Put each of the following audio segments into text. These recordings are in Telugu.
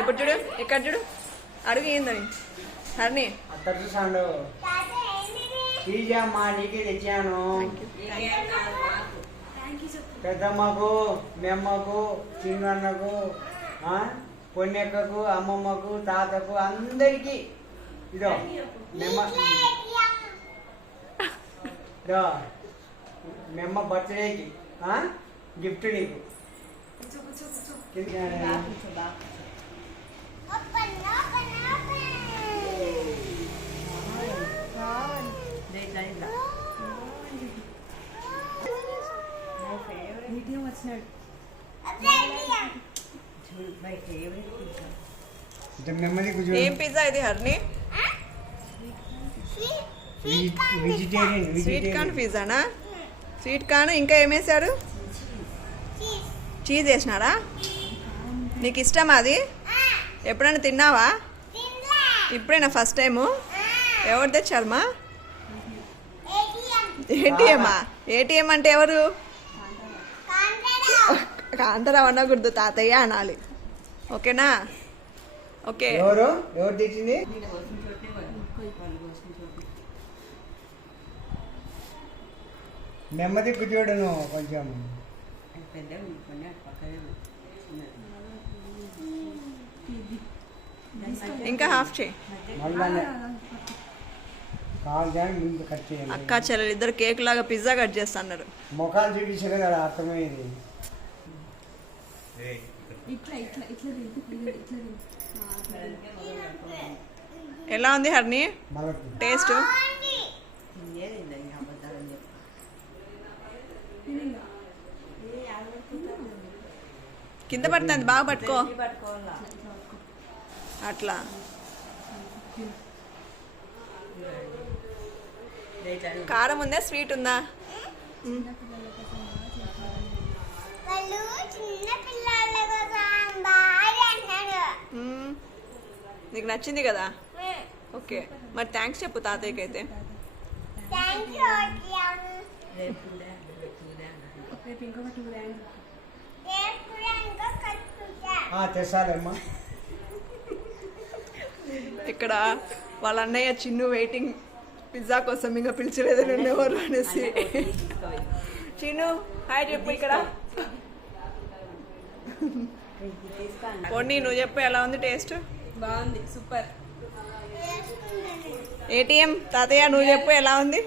ఇప్పుడు చూడు ఎక్కడ చూడు అడుగు ఏందని హర్ని అక్కడ చూసాడు పిజ్జా నీకే తెచ్చాను. పెద్దమ్మకు మేమ్మకు చిన్నన్నకు పొన్నెక్కకు అమ్మమ్మకు తాతకు అందరికి ఇదో మెమ్మ బర్త్డేకి గిఫ్ట్ నీకు. ఏం పిజ్జా ఇది హర్ని? స్వీట్ కార్న్ పిజ్జానా? స్వీట్ కార్న్ ఇంకా ఏమేశారు? చీజ్ వేసినారా? నీకు ఇష్టమా అది? ఎప్పుడైనా తిన్నావా? ఇప్పుడైనా ఫస్ట్ టైము? ఎవరు తెచ్చారమ్మా? ఏటీఎమ్మా? ఏటీఎం అంటే ఎవరు? కాంతారావు అనకూడదు, తాతయ్య అనాలి. ఓకేనా? ఓకే. ఎవరు తెచ్చింది? నెమ్మది కూర్చోడను కొంచెం. ఇంకా హాఫ్ చేయి. అక్క చెల్లెలు ఇద్దరు కేక్ లాగా పిజ్జా కట్ చేస్తున్నారు. ముఖాలు చూపించే కదా అర్థమైంది. ఎలా ఉంది హర్ని టేస్ట్? కింద పడుతుంది, బాగా పట్టుకో. అట్లా కారం ఉందా స్వీట్ ఉందా? నీకు నచ్చింది కదా? ఓకే, మరి థ్యాంక్స్ చెప్పు తాతయ్యకి అయితే. ఇక్కడ వాళ్ళ అన్నయ్య చిన్ను వెయిటింగ్ పిజ్జా కోసం, ఇంకా పిలిచలేదు ఎవరు అనేసి. చిన్ను హాయ్ చెప్పు. ఇక్కడ పోనీ నువ్వు చెప్పు, ఎలా ఉంది టేస్ట్? బాగుంది, సూపర్. ఏటీఎం తాతయ్య నువ్వు చెప్పు, ఎలా ఉంది?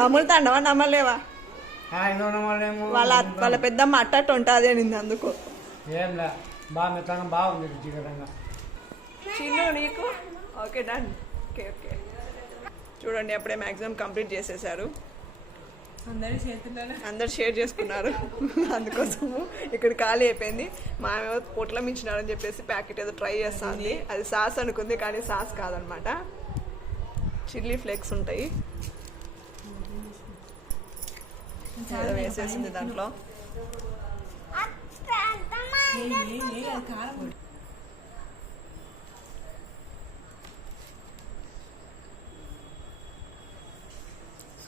నమ్ములుతాండవా నమ్మలేవా? వాళ్ళ పెద్దమ్మ అట్టట్టు ఉంటుంది అనింది, అందుకు. చిన్ను నీకు? Okay done. Okay okay. చూడండి అప్పుడే మ్యాక్సిమం కంప్లీట్ చేసేసారు. అందరు షేర్ చేసుకున్నారు. అందుకోసము ఇక్కడ ఖాళీ అయిపోయింది. మా ఏమో పొట్ల మించినారని చెప్పేసి ప్యాకెట్ ఏదో ట్రై చేస్తుంది. అది సాస్ అనుకుంది, కానీ సాస్ కాదనమాట, చిల్లీ ఫ్లేక్స్ ఉంటాయి. ఏదో వేసేసింది దాంట్లో.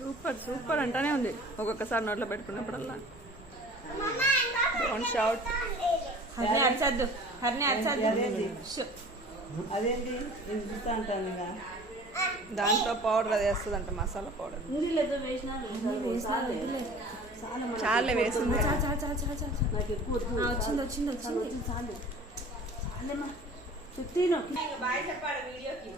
సూపర్ సూపర్ అంటానే ఉంది ఒక్కొక్కసారి నోట్లో పెట్టుకున్నప్పుడల్లా. Don't shout. హర్ని అరచద్దు, హర్ని అరచద్దు. అదేంటి దాంట్లో పౌడర్ అది వేస్తుందంట, మసాలా పౌడర్. చాలే వేసింది. వచ్చింది చాలు. బాయ్ చెప్పాడు వీడియోకి.